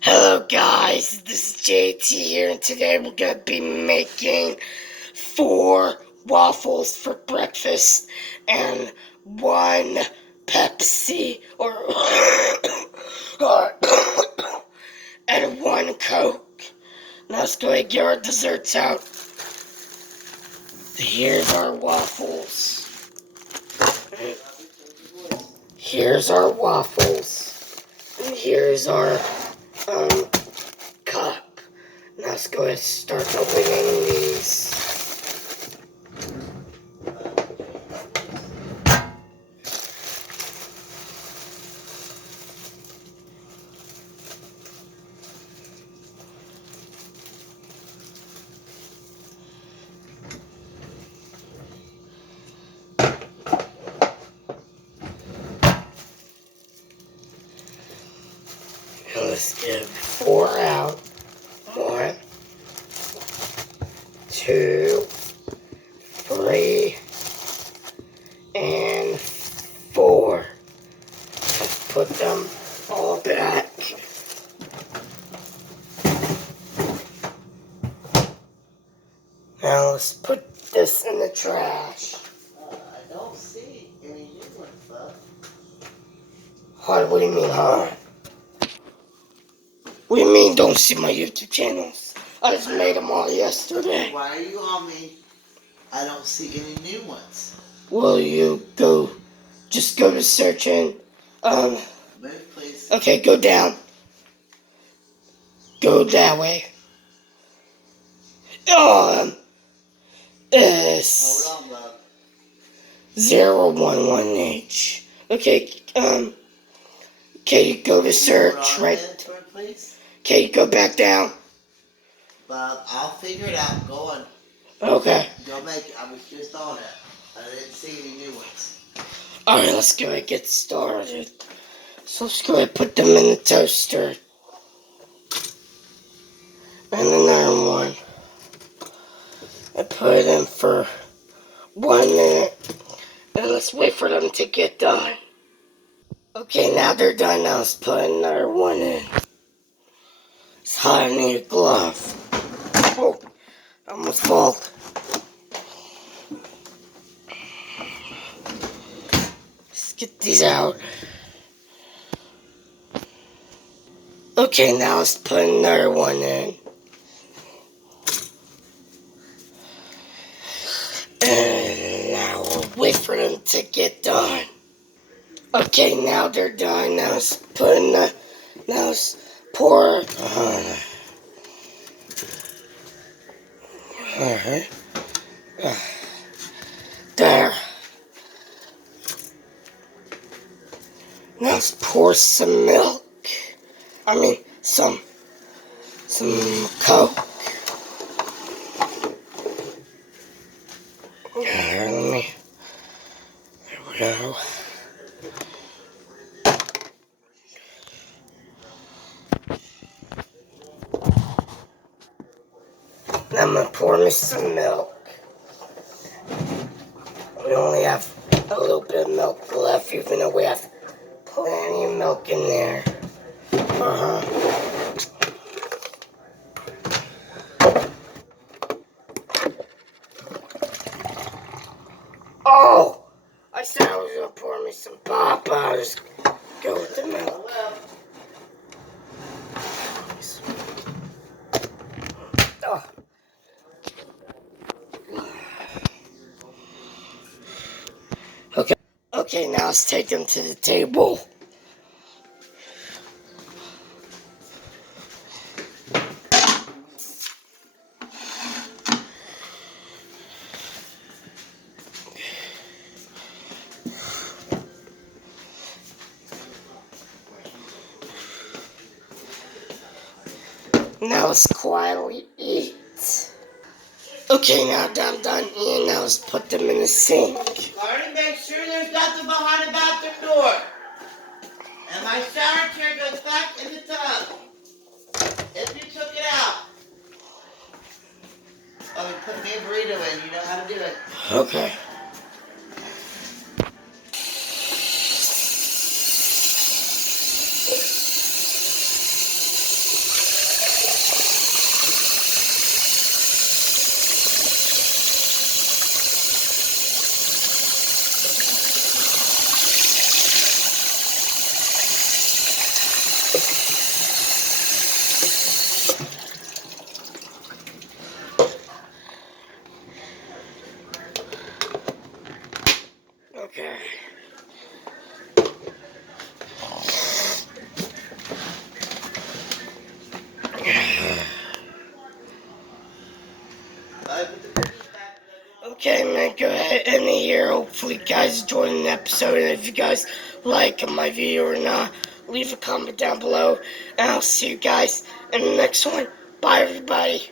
Hello guys, this is JT here, and today we're going to be making 4 waffles for breakfast and 1 Pepsi or and 1 Coke. Now let's go ahead and get our desserts out. Here's our waffles. Here's our waffles. And here's our cup. Now let's go ahead and start opening these. Now let's get 4 out. 1, 2, 3, and 4. Let's put them all back. Now let's put this in the trash. I don't see any new ones, bud. What do you mean, huh? What do you mean don't see my YouTube channels? I just made them all yesterday. Why are you on me? I don't see any new ones. Will you just go to search and, Move, please. okay, go down. Go that way. It's Hold on, bud. 011H. Okay, you go to search, Hold on right? again, please. Okay, you go back down. Bob, I'll figure it out. Go on. Okay. Go make it. I was just on it. I didn't see any new ones. Alright, let's go ahead and get started. So let's go ahead and put them in the toaster. And another one. I put it in for 1 minute. And let's wait for them to get done. Okay, now they're done. Now let's put another one in. It's hot, I need a glove. Oh, I almost fall. Let's get these out. Okay, now let's put another one in. And now we'll wait for them to get done. Okay, now they're done. Now let's put in the, now let's pour. Alright. There. Now let's pour some milk. I mean, some Coke. Let me, there we go. Now I'm gonna pour me some milk. We only have a little bit of milk left, even though we have plenty of milk in there. Oh! I said I was gonna pour me some pop. I'll just go with the milk. Oh. Okay, now let's take them to the table. Now let's quietly eat. Okay, now that I'm done eating, now let's put them in the sink. Marty, make sure there's nothing behind the bathroom door. And my shower chair goes back in the tub. If you took it out. Oh, we put me a burrito in. You know how to do it. Okay. Okay. I put the cookies back. Okay, man, go ahead and here. Hopefully, you guys enjoyed the episode. And if you guys like my video or not, leave a comment down below. And I'll see you guys in the next one. Bye, everybody.